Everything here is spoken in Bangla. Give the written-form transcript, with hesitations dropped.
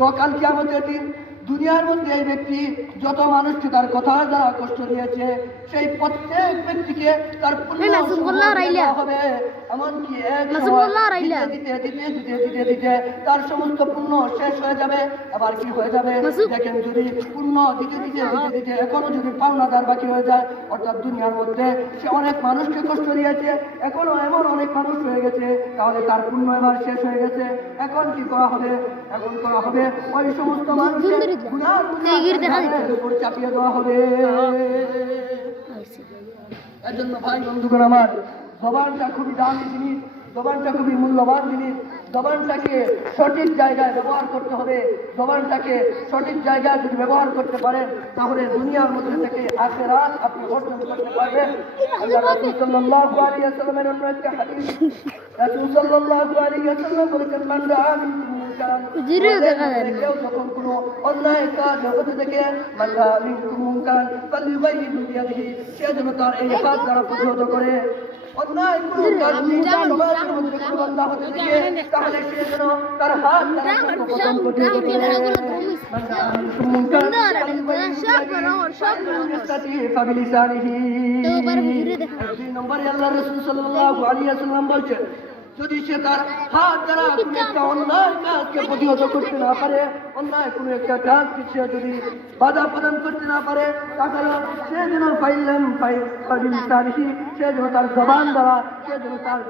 তো কাল কিয়ামতের দিন দুনিয়ার মধ্যে এই ব্যক্তি যত মানুষকে তার কথার দ্বারা কষ্ট দিয়েছে সেই প্রত্যেক ব্যক্তিকে তার পূর্ণ হবে। এমনকি এক দিতে তার সমস্ত পূর্ণ শেষ হয়ে যাবে। আবার কি হয়ে যাবে দেখেন, যদি পূর্ণ দিতে এখনো যদি পাওনাদার বাকি হয়ে যায়, অর্থাৎ দুনিয়ার মধ্যে সে অনেক মানুষকে কষ্ট দিয়েছে, এখনো এমন অনেক মানুষ হয়ে গেছে, তাহলে তার পূর্ণ এবার শেষ হয়ে গেছে। এখন কি করা হবে? এখন করা হবে ওই সমস্ত মানুষের চাপিয়ে দেওয়া হবে। এর জন্য ভাই বন্ধুগণ আমার, জবানটা খুবই দামি জিনিস, জবানটা খুবই মূল্যবান জিনিস। জবানটাকে সঠিক জায়গায় ব্যবহার করতে হবে। জবানটাকে সঠিক জায়গায় যদি ব্যবহার করতে পারেন, তাহলে দুনিয়ার মধ্যে থেকে আখিরাত আপনি অর্জন করতে পারবেন। আল্লাহ রাসূল সাল্লাল্লাহু আলাইহি ওয়াসাল্লামের অন্য একটি হাদিস, রাসূল সাল্লাল্লাহু আলাইহি ওয়াসাল্লাম বলেছেন, মান রাআ মিনকুম মুনকারান, কেউ যখন কোনো অন্যায় কাজ হতে দেখে, মান রাআ মিনকুম মুনকারান ফালইউগাইয়িরহু বিয়াদিহি, সে যেন তার এই হাত দ্বারা প্রতিহত করে। অন্যায় কোনো কাজ সমাজের মধ্যে কোনো বান্দা হতে দেখে, তাহলে সে যেন তার হাত দ্বারা প্রতিহত করে। যদি সে তার হাত দ্বারা কোনো একটা অন্যায় কাজকে প্রতিহত করতে না পারে, অন্যায় কোনো একটা কাজকে সে যদি বাধা প্রদান করতে না পারে, তাহলে সে যেন সে যেন তার জবান দ্বারা সে যেন তার